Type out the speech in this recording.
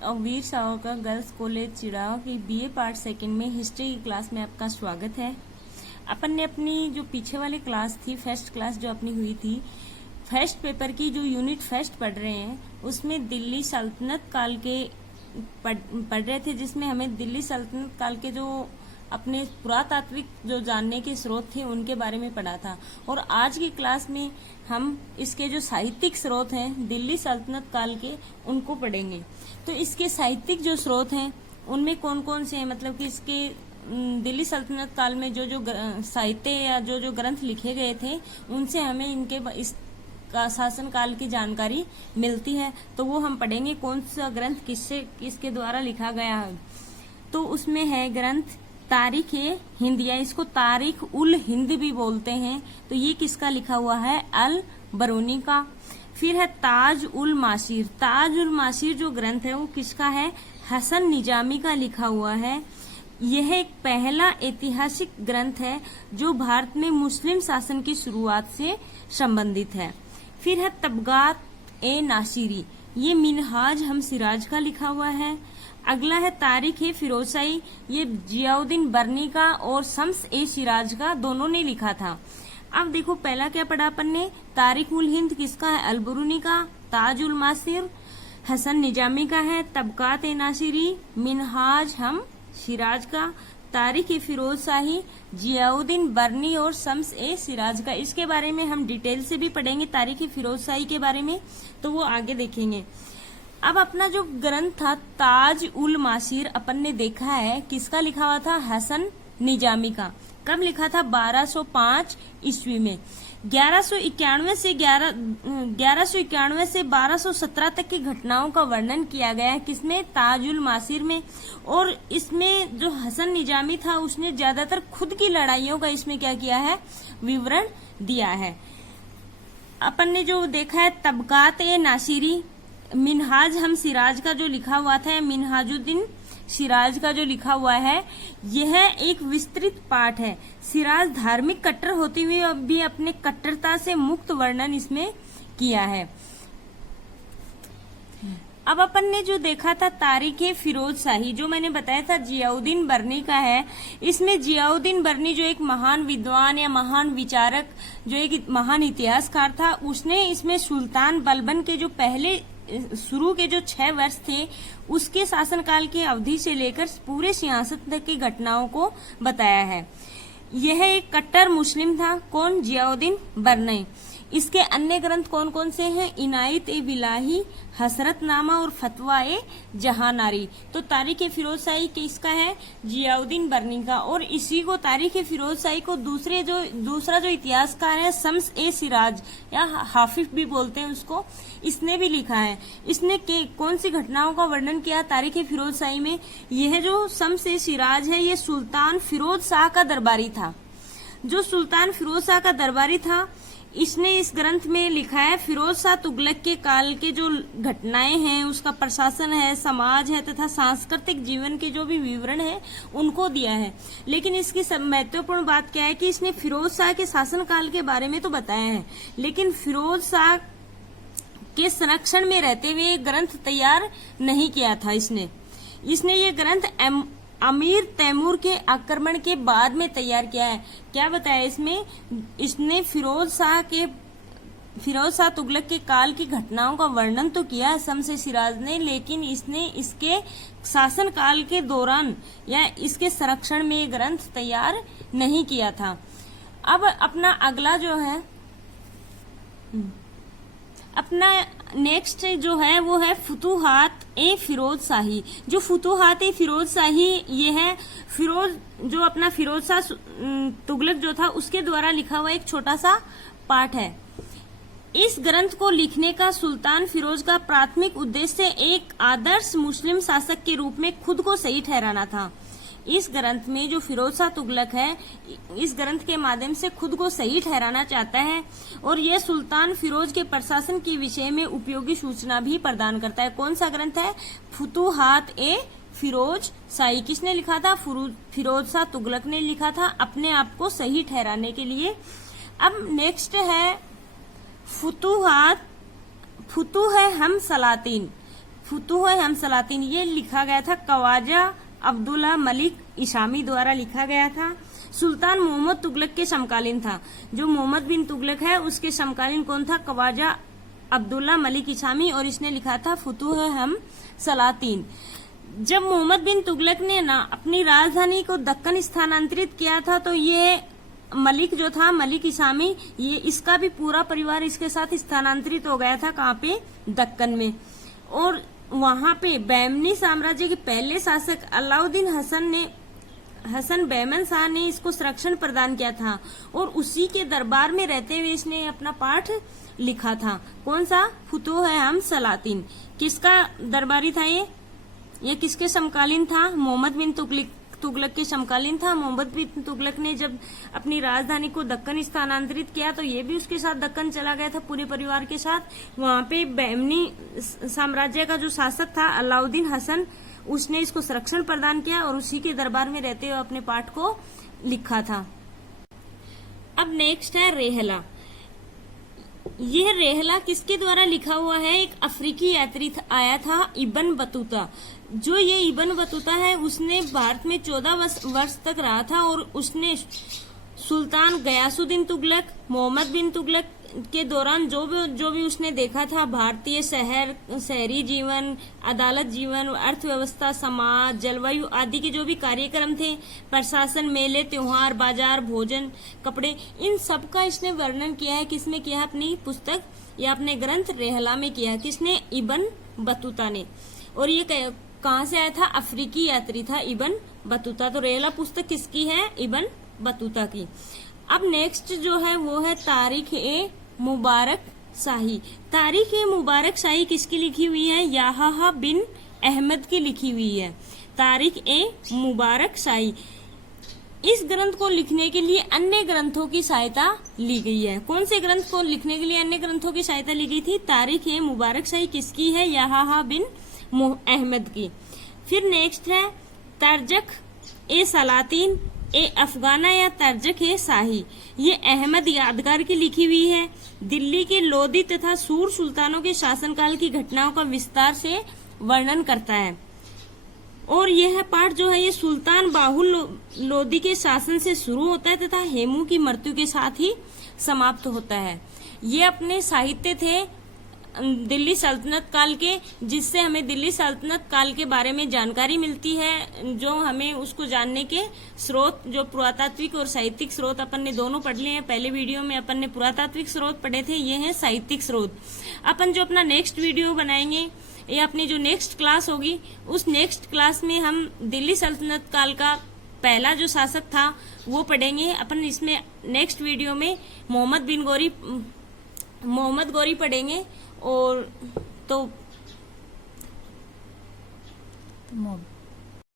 और Veer Savarkar girls college चिड़ाव की BA part second में हिस्ट्री की क्लास में आपका स्वागत है। अपन ने अपनी जो पीछे वाली क्लास थी, फर्स्ट क्लास जो अपनी हुई थी, फर्स्ट पेपर की जो यूनिट फर्स्ट पढ़ रहे हैं उसमें दिल्ली सल्तनत काल के पढ़ रहे थे, जिसमें हमें दिल्ली सल्तनत काल के जो अपने पुरातात्विक जो जानने के स्रोत थे उनके बारे में पढ़ा था। और आज की क्लास में हम इसके जो साहित्यिक स्रोत हैं दिल्ली सल्तनत काल के उनको पढ़ेंगे। तो इसके साहित्यिक जो स्रोत हैं उनमें कौन कौन से हैं, मतलब कि इसके दिल्ली सल्तनत काल में जो जो साहित्य या जो जो ग्रंथ लिखे गए थे उनसे हमें इनके इस का शासन काल की जानकारी मिलती है। तो वो हम पढ़ेंगे कौन सा ग्रंथ किसके द्वारा लिखा गया है। तो उसमें है ग्रंथ तारीख हिंद, या इसको तारीख उल हिंद भी बोलते हैं। तो ये किसका लिखा हुआ है? अल बरूनी का। फिर है ताज उल मासीर। ताज उल मासीर जो ग्रंथ है वो किसका है? हसन निजामी का लिखा हुआ है। यह एक पहला ऐतिहासिक ग्रंथ है जो भारत में मुस्लिम शासन की शुरुआत से संबंधित है। फिर है तबगात ए नासिरी, ये मिनहाज हम सिराज का लिखा हुआ है। अगला है तारीख फिरोजशाही, ये जियाउद्दीन बरनी का और शम्स ए सिराज का दोनों ने लिखा था। अब देखो पहला क्या पढ़ा अपन ने? तारीख उल हिंद किसका है? अलबरूनी का। ताज उल मासिर हसन निजामी का है। तबकात ए नासिरी मिनहाज हम सिराज का। तारीख फिरोजशाही जियाउद्दीन बरनी और शम्स ए सिराज का। इसके बारे में हम डिटेल से भी पढ़ेंगे तारीख फिरोजशाही के बारे में, तो वो आगे देखेंगे। अब अपना जो ग्रंथ था ताज उल मासिर अपन ने देखा है किसका लिखा हुआ था? हसन निजामी का। कब लिखा था? 1205 ईस्वी में। 1191 से 1217 तक की घटनाओं का वर्णन किया गया है किसमें? ताज उल मासिर में। और इसमें जो हसन निजामी था उसने ज्यादातर खुद की लड़ाइयों का इसमें क्या किया है? विवरण दिया है। अपन ने जो देखा है तबकात ए नासिरी मिनहाज हम सिराज का जो लिखा हुआ था, मिनहाजुद्दीन सिराज का जो लिखा हुआ है, यह एक विस्तृत पाठ है। सिराज धार्मिक कट्टर होते हुए भी अपने कट्टरता से मुक्त वर्णन इसमें किया है। अब अपन ने जो देखा था तारीख फिरोजशाही, जो मैंने बताया था जियाउद्दीन बरनी का है। इसमें जियाउद्दीन बरनी जो एक महान विद्वान या महान विचारक, जो एक महान इतिहासकार था, उसने इसमें सुल्तान बलबन के जो पहले शुरू के जो 6 वर्ष थे उसके शासनकाल की अवधि से लेकर पूरे सियासत तक की घटनाओं को बताया है। यह एक कट्टर मुस्लिम था। कौन? जियाउद्दीन बरनी। इसके अन्य ग्रंथ कौन कौन से हैं? इनायत ए बिलाही, हसरतनामा और फतवा ए जहानारी। तो तारीख फिरोजशाही किसका है? जियाउद्दीन बरनी का। और इसी को तारीख फिरोजशाही को दूसरा जो इतिहासकार है शम्स ए सिराज या हाफिज भी बोलते हैं उसको, इसने भी लिखा है। इसने कौन सी घटनाओं का वर्णन किया तारीख फिरोजशाही में? यह जो शम्स ए सिराज है ये सुल्तान फिरोज शाह का दरबारी था। जो सुल्तान फिरोज शाह का दरबारी था इसने इस ग्रंथ में लिखा है फिरोज शाह तुगलक के काल के जो घटनाएं हैं, उसका प्रशासन है, समाज है तथा सांस्कृतिक जीवन के जो भी विवरण है उनको दिया है। लेकिन इसकी सब महत्वपूर्ण बात क्या है कि इसने फिरोज शाह के शासन काल के बारे में तो बताया है, लेकिन फिरोज शाह के संरक्षण में रहते हुए ग्रंथ तैयार नहीं किया था। इसने ये ग्रंथ अमीर तैमूर के आक्रमण के बाद में तैयार किया है। क्या बताया इसमें? इसने फिरोज शाह तुगलक के काल की घटनाओं का वर्णन तो किया है शम्स ए सिराज ने, लेकिन इसने इसके शासन काल के दौरान या इसके संरक्षण में ये ग्रंथ तैयार नहीं किया था। अब अपना अगला जो है अपना नेक्स्ट जो है वो है फुतूहात ए फिरोजशाही। जो फुतूहात ए फिरोजशाही ये है जो अपना फिरोज शाह तुगलक जो था उसके द्वारा लिखा हुआ एक छोटा सा पाठ है। इस ग्रंथ को लिखने का सुल्तान फिरोज का प्राथमिक उद्देश्य एक आदर्श मुस्लिम शासक के रूप में खुद को सही ठहराना था। इस ग्रंथ में जो फिरोज शाह तुगलक है इस ग्रंथ के माध्यम से खुद को सही ठहराना चाहता है और यह सुल्तान फिरोज के प्रशासन के विषय में उपयोगी सूचना भी प्रदान करता है। कौन सा ग्रंथ है? फुतूहात ए फिरोजशाही। किसने लिखा था? फिरोज शाह तुगलक ने लिखा था अपने आप को सही ठहराने के लिए। अब नेक्स्ट है फुतूह है हम सलातीन। फुतूह हम सलातीन ये लिखा गया था ख्वाजा अब्दुल्ला मलिक इशामी द्वारा लिखा गया था। सुल्तान मोहम्मद तुगलक के समकालीन था। जो मोहम्मद बिन तुगलक है उसके समकालीन कौन था? ख्वाजा अब्दुल्ला मलिक इशामी, और इसने लिखा था फुतूह हम सलातीन। जब मोहम्मद बिन तुगलक ने ना अपनी राजधानी को दक्कन स्थानांतरित किया था तो ये मलिक जो था, मलिक इसामी, ये इसका भी पूरा परिवार इसके साथ स्थानांतरित हो गया था। कहाँ पे? दक्कन में। और वहां पे बैमनी साम्राज्य के पहले शासक अलाउद्दीन हसन बैमन शाह ने इसको संरक्षण प्रदान किया था और उसी के दरबार में रहते हुए इसने अपना पाठ लिखा था। कौन सा? फुतूह हम सलातीन। किसका दरबारी था ये किसके समकालीन था? मोहम्मद बिन तुगलक के समकालीन था। मोहम्मद बिन तुगलक ने जब अपनी राजधानी को दक्कन स्थानांतरित किया तो ये भी उसके साथ दक्कन चला गया था पूरे परिवार के साथ। वहां पे बैमनी साम्राज्य का जो शासक था अलाउद्दीन हसन, उसने इसको संरक्षण प्रदान किया और उसी के दरबार में रहते हुए अपने पाठ को लिखा था। अब नेक्स्ट है रेहला। यह रेहला किसके द्वारा लिखा हुआ है? एक अफ्रीकी यात्री आया था, इब्न बतूता। जो ये इब्न बतूता है उसने भारत में 14 वर्ष तक रहा था और उसने सुल्तान गयासुद्दीन तुगलक, मोहम्मद बिन तुगलक के दौरान जो भी उसने देखा था, भारतीय शहरी जीवन, अदालत जीवन, अर्थव्यवस्था, समाज, जलवायु आदि के जो भी कार्यक्रम थे, प्रशासन, मेले, त्योहार, बाजार, भोजन, कपड़े, इन सब का इसने वर्णन किया है। किसमें किया? अपनी पुस्तक या अपने ग्रंथ रेहला में किया। किसने? इब्न बतूता ने। और ये कहाँ से आया था? अफ्रीकी यात्री था इब्न बतूता। तो रेहला पुस्तक किसकी है? इब्न बतूता की। अब नेक्स्ट जो है वो है तारीख ए मुबारक शाही। तारीख ए मुबारक शाही किसकी लिखी हुई है? याहया बिन अहमद की लिखी हुई है। तारीख ए मुबारक शाही। इस ग्रंथ को लिखने के लिए अन्य ग्रंथों की सहायता ली गई है। कौन से ग्रंथ को लिखने के लिए अन्य ग्रंथों की सहायता ली गई थी? तारीख ए मुबारक शाही किसकी है? याहया बिन अहमद की। फिर नेक्स्ट है तर्जक ए सलातीन ए अफगाना या तर्जक ए शाही। ये अहमद यादगार की लिखी हुई है। दिल्ली के लोदी तथा सूर सुल्तानों के शासनकाल की घटनाओं का विस्तार से वर्णन करता है। और यह पाठ जो है ये सुल्तान बाहुल लोदी के शासन से शुरू होता है तथा हेमू की मृत्यु के साथ ही समाप्त होता है। ये अपने साहित्य थे दिल्ली सल्तनत काल के, जिससे हमें दिल्ली सल्तनत काल के बारे में जानकारी मिलती है। जो हमें उसको जानने के स्रोत, जो पुरातात्विक और साहित्यिक स्रोत अपन ने दोनों पढ़ लिए हैं। पहले वीडियो में अपन ने पुरातात्विक स्रोत पढ़े थे, ये हैं साहित्यिक स्रोत। अपन जो अपना नेक्स्ट वीडियो बनाएंगे या अपनी जो नेक्स्ट क्लास होगी, उस नेक्स्ट क्लास में हम दिल्ली सल्तनत काल का पहला जो शासक था वो पढ़ेंगे। अपन इसमें नेक्स्ट वीडियो में मोहम्मद गौरी पढ़ेंगे। और तो